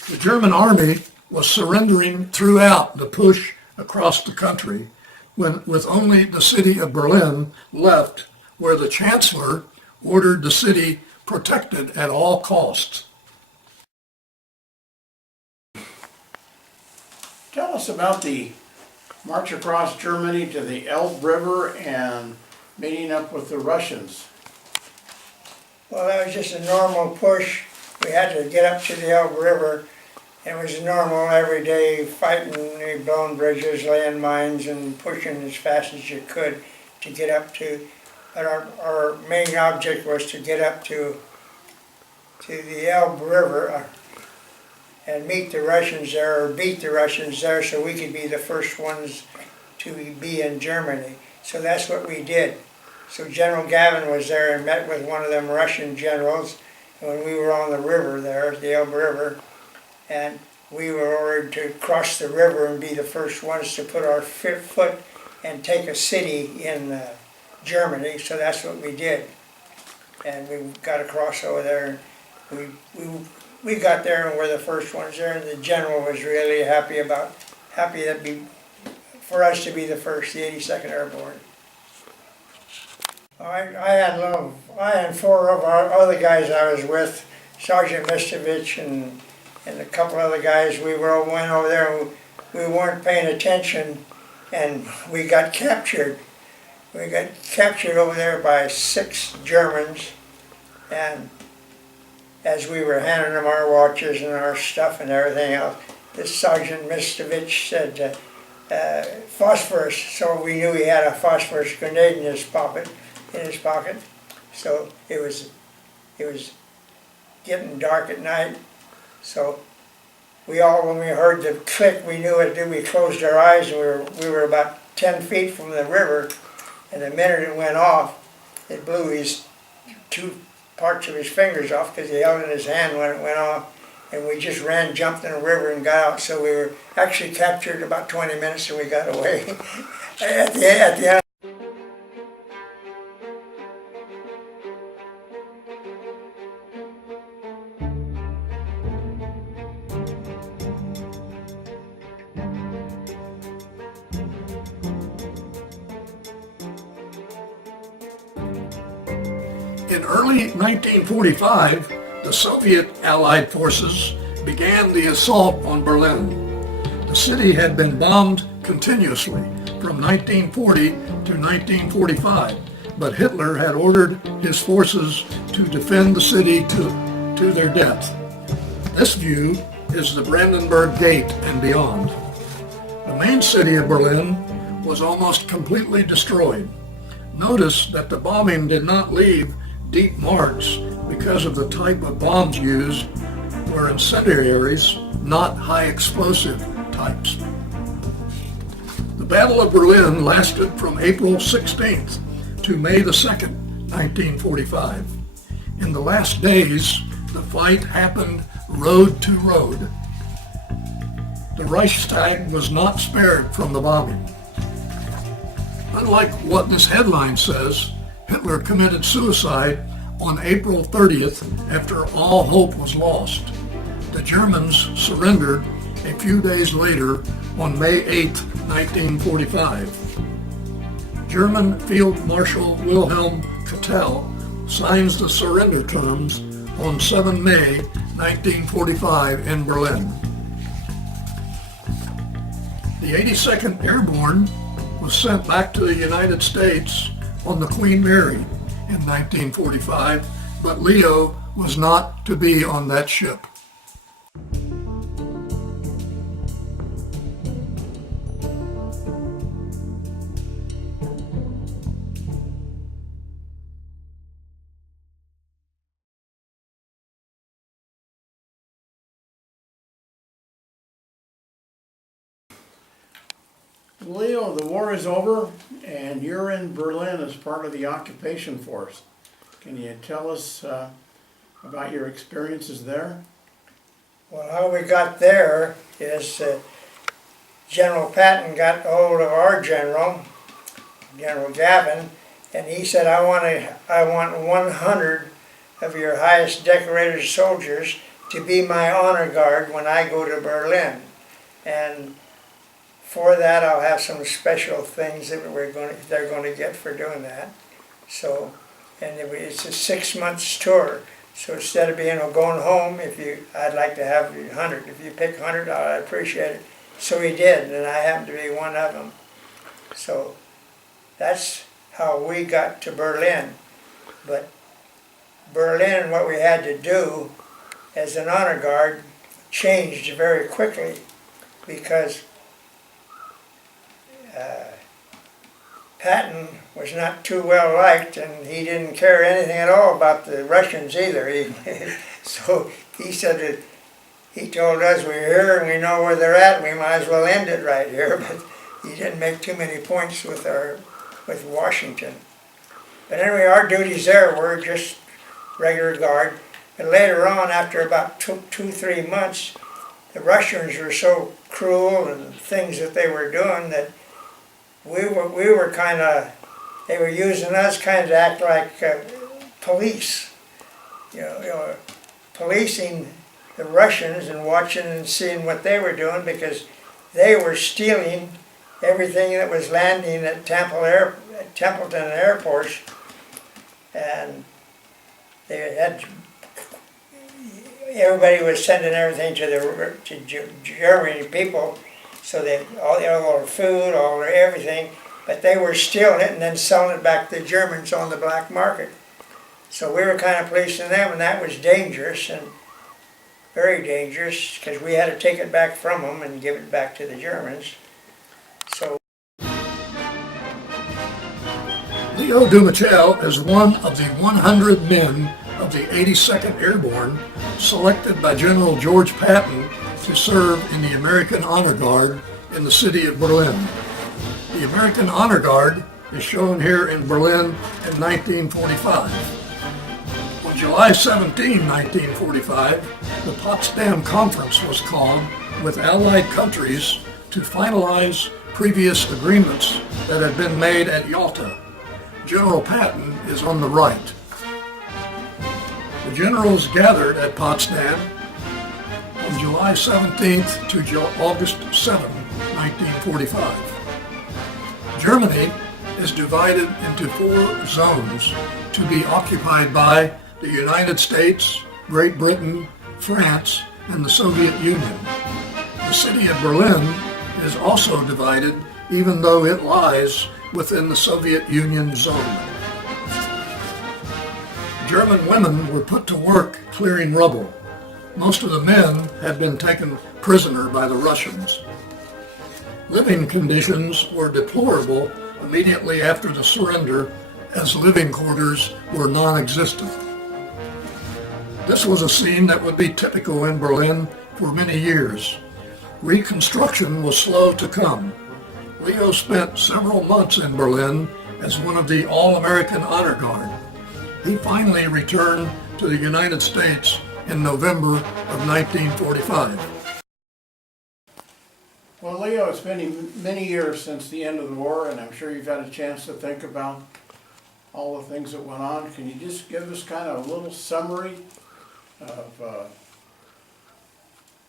The German army was surrendering throughout the push across the country, with only the city of Berlin left, where the Chancellor ordered the city protected at all costs. Tell us about the march across Germany to the Elbe River and meeting up with the Russians. Well, that was just a normal push. We had to get up to the Elbe River. It was normal every day, fighting, blowing bridges, laying mines, and pushing as fast as you could to get up to. But our main object was to get up to the Elbe River and meet the Russians there, or beat the Russians there, so we could be the first ones to be in Germany. So that's what we did. So General Gavin was there and met with one of them Russian generals when we were on the river there, the Elbe River, and we were ordered to cross the river and be the first ones to put our foot and take a city in Germany. So that's what we did, and we got across over there. We got there and were the first ones there, and the general was really happy for us to be the first, the 82nd Airborne. I had four of our other guys I was with, Sergeant Mistovich and a couple other guys. We went over there and we weren't paying attention, and we got captured. We got captured over there by 6 Germans, and as we were handing them our watches and our stuff and everything else, this Sergeant Mistovich said, phosphorus, so we knew he had a phosphorus grenade in his pocket. So it was getting dark at night, so when we heard the click, we knew what to do. We closed our eyes, and we were about 10 feet from the river, and the minute it went off, it blew his 2 parts of his fingers off, because he held it in his hand when it went off, and we just jumped in the river and got out. So we were actually captured about 20 minutes, and we got away. at the end. In early 1945, the Soviet Allied forces began the assault on Berlin. The city had been bombed continuously from 1940 to 1945, but Hitler had ordered his forces to defend the city to their death. This view is the Brandenburg Gate and beyond. The main city of Berlin was almost completely destroyed. Notice that the bombing did not leave deep marks because of the type of bombs used were incendiaries, not high explosive types. The Battle of Berlin lasted from April 16th to May the 2nd, 1945. In the last days, the fight happened road to road. The Reichstag was not spared from the bombing. Unlike what this headline says, Hitler committed suicide on April 30th after all hope was lost. The Germans surrendered a few days later on May 8, 1945. German Field Marshal Wilhelm Keitel signs the surrender terms on 7 May 1945 in Berlin. The 82nd Airborne was sent back to the United States on the Queen Mary in 1945 But Leo was not to be on that ship. Leo, the war is over and you're in Berlin as part of the occupation force. Can you tell us about your experiences there? Well, how we got there is General Patton got hold of our general, General Gavin, and he said, I want 100 of your highest decorated soldiers to be my honor guard when I go to Berlin. And for that, I'll have some special things that they're going to get for doing that. So, and it's a 6 months tour. So instead of being going home, I'd like to have 100. If you pick 100, I'd appreciate it. So he did, and I happened to be one of them. So that's how we got to Berlin. But Berlin, what we had to do as an honor guard changed very quickly because Patton was not too well liked, and he didn't care anything at all about the Russians either. So he said that he told us we're here and we know where they're at, we might as well end it right here. But he didn't make too many points with Washington. But anyway, our duties there were just regular guard. But later on, after about 2-3 months, the Russians were so cruel and things that they were doing that we were kind of, they were using us kind of to act like police, policing the Russians and watching and seeing what they were doing, because they were stealing everything that was landing at Templeton Airport, and they had, everybody was sending everything to German people. So they all their food, all their everything, but they were stealing it and then selling it back to the Germans on the black market. So we were kind of policing them, and that was dangerous, and very dangerous, because we had to take it back from them and give it back to the Germans. So Leo Dumouchelle is one of the 100 men of the 82nd Airborne selected by General George Patton to serve in the American Honor Guard in the city of Berlin. The American Honor Guard is shown here in Berlin in 1945. On July 17, 1945, the Potsdam Conference was called with Allied countries to finalize previous agreements that had been made at Yalta. General Patton is on the right. The generals gathered at Potsdam on July 17th to August 7, 1945. Germany is divided into 4 zones to be occupied by the United States, Great Britain, France, and the Soviet Union. The city of Berlin is also divided, even though it lies within the Soviet Union zone. German women were put to work clearing rubble. Most of the men had been taken prisoner by the Russians. Living conditions were deplorable immediately after the surrender, as living quarters were non-existent. This was a scene that would be typical in Berlin for many years. Reconstruction was slow to come. Leo spent several months in Berlin as one of the All-American Honor Guard. He finally returned to the United States in November of 1945. Well, Leo, it's been many years since the end of the war, and I'm sure you've had a chance to think about all the things that went on. Can you just give us kind of a little summary of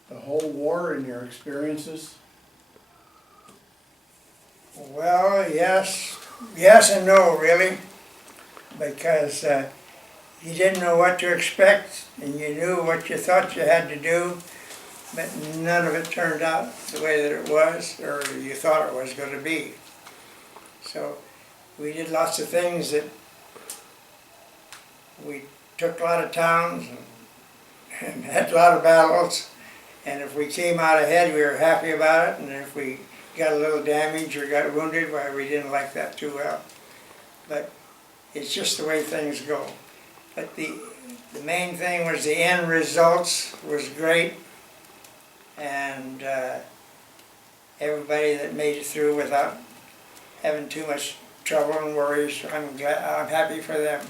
the whole war and your experiences? well, yes and no, really, because you didn't know what to expect, and you knew what you thought you had to do, but none of it turned out the way that it was, or you thought it was going to be. So we did lots of things that we took a lot of towns and had a lot of battles. And if we came out ahead, we were happy about it. And if we got a little damage or got wounded, well, we didn't like that too well. But it's just the way things go. But the main thing was the end results was great. And everybody that made it through without having too much trouble and worries, I'm happy for them.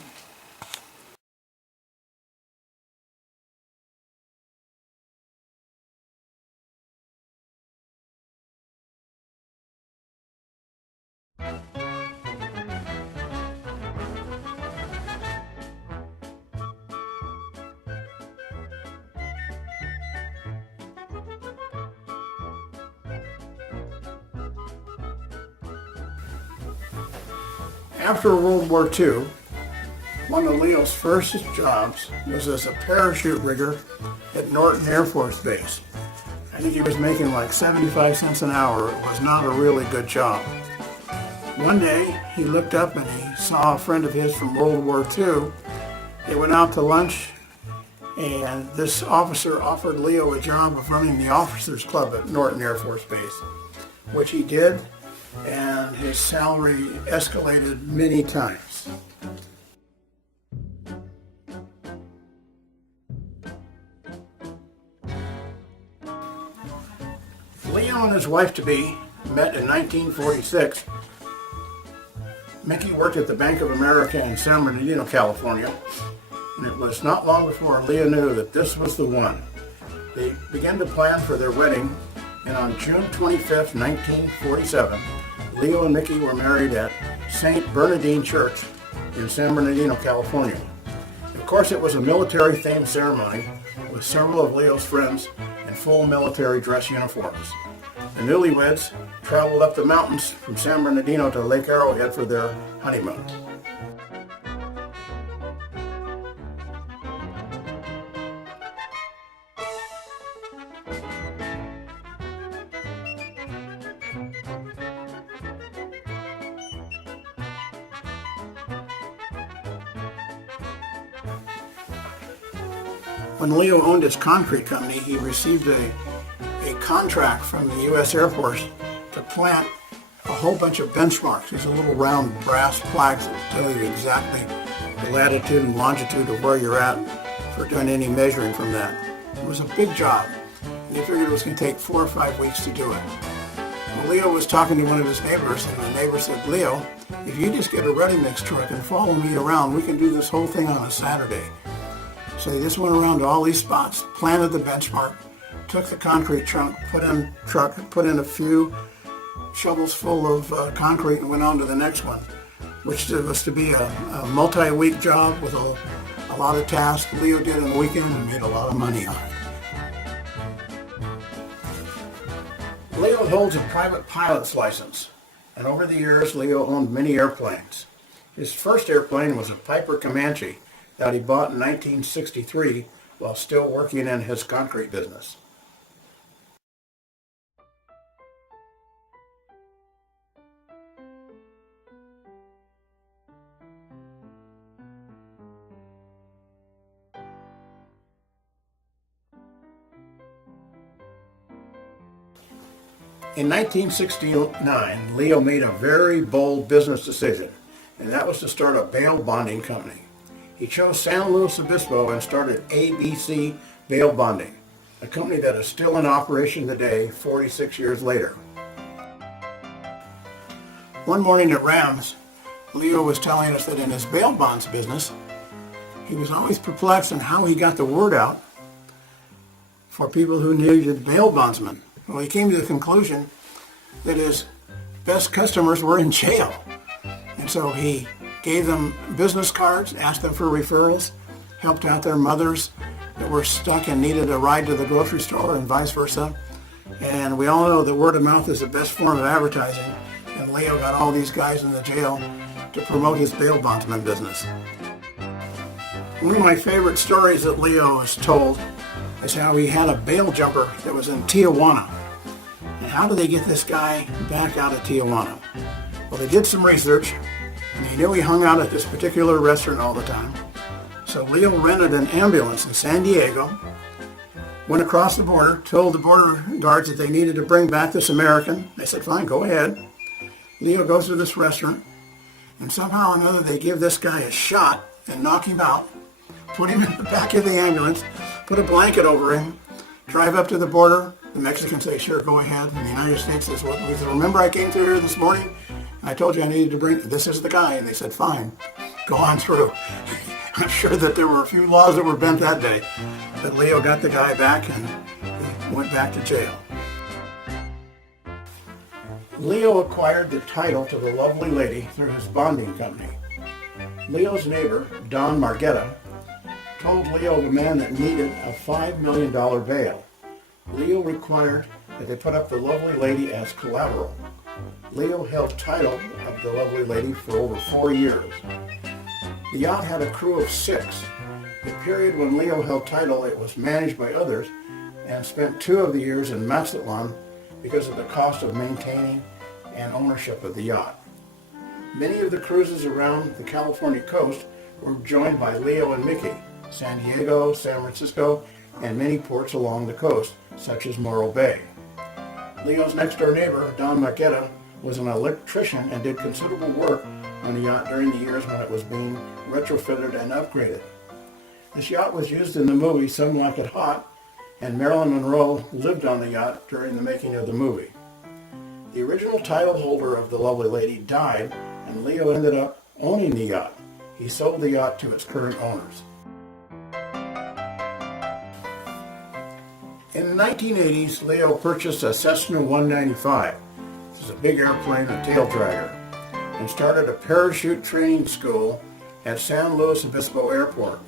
After World War II, one of Leo's first jobs was as a parachute rigger at Norton Air Force Base. I think he was making like 75 cents an hour. It was not a really good job. One day, he looked up and he saw a friend of his from World War II. They went out to lunch, and this officer offered Leo a job of running the officers club at Norton Air Force Base, which he did, and his salary escalated many times. Leo and his wife-to-be met in 1946. Mickey worked at the Bank of America in San Bernardino, California, and it was not long before Leo knew that this was the one. They began to plan for their wedding, and on June 25th, 1947, Leo and Mickey were married at St. Bernardine Church in San Bernardino, California. Of course, it was a military-themed ceremony with several of Leo's friends in full military dress uniforms. The newlyweds traveled up the mountains from San Bernardino to Lake Arrowhead for their honeymoon. When Leo owned his concrete company, he received a contract from the U.S. Air Force to plant a whole bunch of benchmarks. These are little round brass plaques that tell you exactly the latitude and longitude of where you're at for doing any measuring from that. It was a big job, and they figured it was going to take 4 or 5 weeks to do it. Well, Leo was talking to one of his neighbors, and the neighbor said, "Leo, if you just get a ready-mix truck and follow me around, we can do this whole thing on a Saturday." So they just went around to all these spots, planted the benchmark, took the concrete trunk, put in a few shovels full of concrete, and went on to the next one, which was to be a multi-week job with a lot of tasks. Leo did in a weekend and made a lot of money on it. Leo holds a private pilot's license, and over the years, Leo owned many airplanes. His first airplane was a Piper Comanche that he bought in 1963 while still working in his concrete business. In 1969, Leo made a very bold business decision, and that was to start a bail bonding company. He chose San Luis Obispo and started ABC Bail Bonding, a company that is still in operation today, 46 years later. One morning at Rams, Leo was telling us that in his bail bonds business, he was always perplexed on how he got the word out for people who needed bail bondsmen. Well, he came to the conclusion that his best customers were in jail. And so he gave them business cards, asked them for referrals, helped out their mothers that were stuck and needed a ride to the grocery store and vice versa. And we all know that word of mouth is the best form of advertising. And Leo got all these guys in the jail to promote his bail bondsman business. One of my favorite stories that Leo has told is how he had a bail jumper that was in Tijuana. And how did they get this guy back out of Tijuana? Well, they did some research, and they knew he hung out at this particular restaurant all the time. So Leo rented an ambulance in San Diego, went across the border, told the border guards that they needed to bring back this American. They said, fine, go ahead. Leo goes to this restaurant, and somehow or another they give this guy a shot and knock him out, put him in the back of the ambulance, put a blanket over him, drive up to the border. The Mexicans say, sure, go ahead. And the United States says, well, remember I came through here this morning? I told you I needed to bring, this is the guy. And they said, fine, go on through. I'm sure that there were a few laws that were bent that day. But Leo got the guy back and he went back to jail. Leo acquired the title to the lovely lady through his bonding company. Leo's neighbor, Don Margetta, told Leo of a man that needed a $5 million bail. Leo required that they put up the lovely lady as collateral. Leo held title of the lovely lady for over 4 years. The yacht had a crew of 6. The period when Leo held title, it was managed by others and spent 2 of the years in Mazatlan because of the cost of maintaining and ownership of the yacht. Many of the cruises around the California coast were joined by Leo and Mickey, San Diego, San Francisco, and many ports along the coast, such as Morro Bay. Leo's next-door neighbor, Don Margetta, was an electrician and did considerable work on the yacht during the years when it was being retrofitted and upgraded. This yacht was used in the movie Some Like It Hot, and Marilyn Monroe lived on the yacht during the making of the movie. The original title holder of the lovely lady died, and Leo ended up owning the yacht. He sold the yacht to its current owners. In the 1980s, Leo purchased a Cessna 195, which is a big airplane, a tail dragger, and started a parachute training school at San Luis Obispo Airport.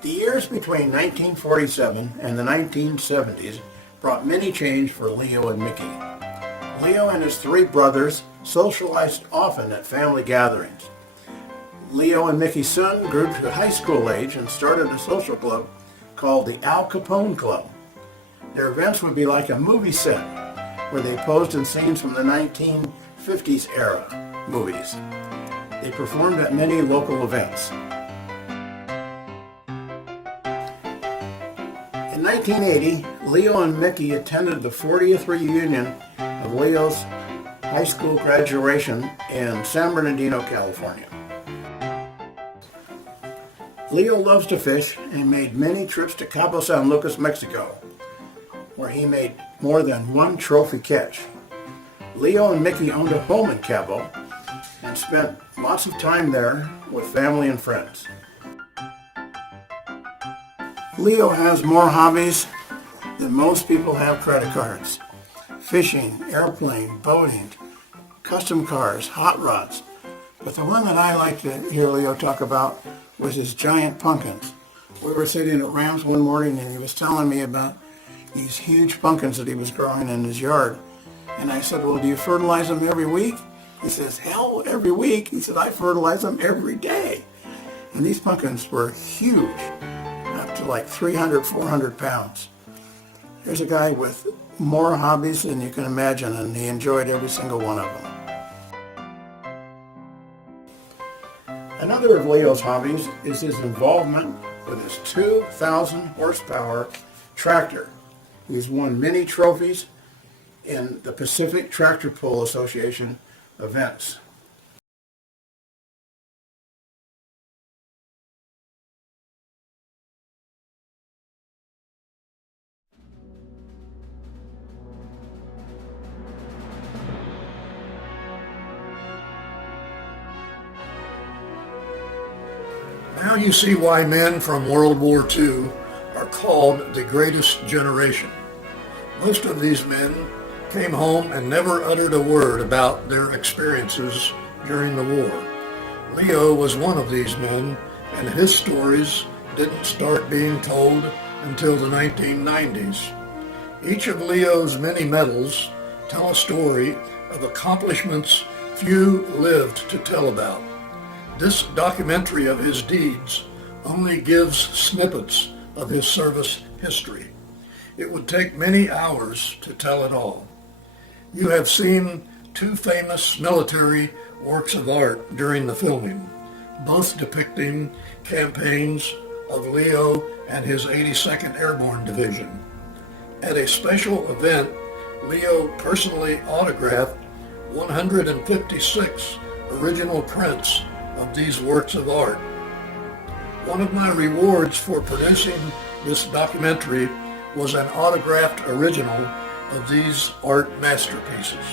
The years between 1947 and the 1970s brought many change for Leo and Mickey. Leo and his 3 brothers socialized often at family gatherings. Leo and Mickey soon grew to high school age and started a social club called the Al Capone Club. Their events would be like a movie set where they posed in scenes from the 1950s era movies. They performed at many local events. In 1980, Leo and Mickey attended the 40th reunion of Leo's high school graduation in San Bernardino, California. Leo loves to fish and made many trips to Cabo San Lucas, Mexico, where he made more than 1 trophy catch. Leo and Mickey owned a home in Cabo and spent lots of time there with family and friends. Leo has more hobbies than most people have credit cards. Fishing, airplane, boating, custom cars, hot rods. But the one that I like to hear Leo talk about was his giant pumpkins. We were sitting at Rams one morning and he was telling me about these huge pumpkins that he was growing in his yard. And I said, well, do you fertilize them every week? He says, hell, every week. He said, I fertilize them every day. And these pumpkins were huge, up to like 300, 400 pounds. Here's a guy with more hobbies than you can imagine, and he enjoyed every single one of them. Another of Leo's hobbies is his involvement with his 2,000 horsepower tractor. He's won many trophies in the Pacific Tractor Pull Association events. Now you see why men from World War II are called the greatest generation. Most of these men came home and never uttered a word about their experiences during the war. Leo was one of these men, and his stories didn't start being told until the 1990s. Each of Leo's many medals tell a story of accomplishments few lived to tell about. This documentary of his deeds only gives snippets of his service history. It would take many hours to tell it all. You have seen two famous military works of art during the filming, both depicting campaigns of Leo and his 82nd Airborne Division. At a special event, Leo personally autographed 156 original prints of these works of art. One of my rewards for producing this documentary was an autographed original of these art masterpieces.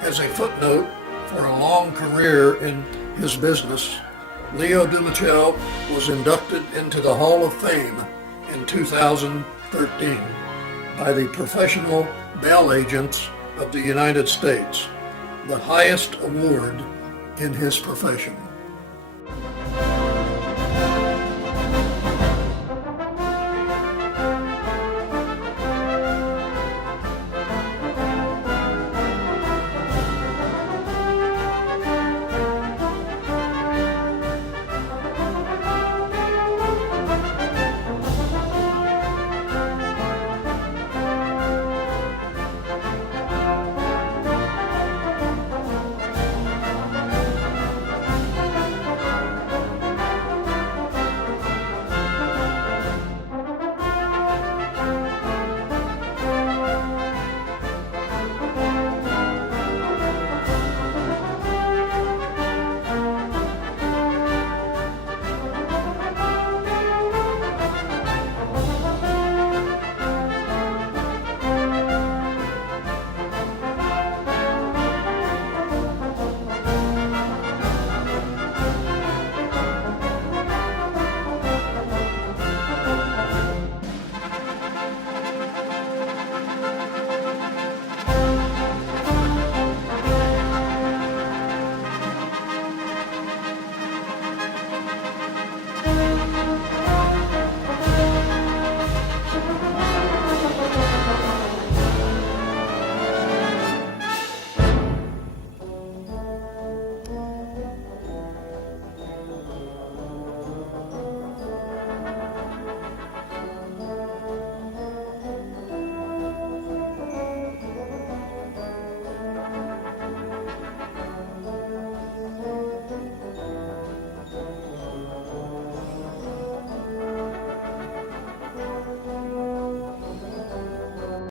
As a footnote for a long career in his business, Leo Dumouchelle was inducted into the Hall of Fame in 2013 by the Professional Bell Agents of the United States, the highest award in his profession.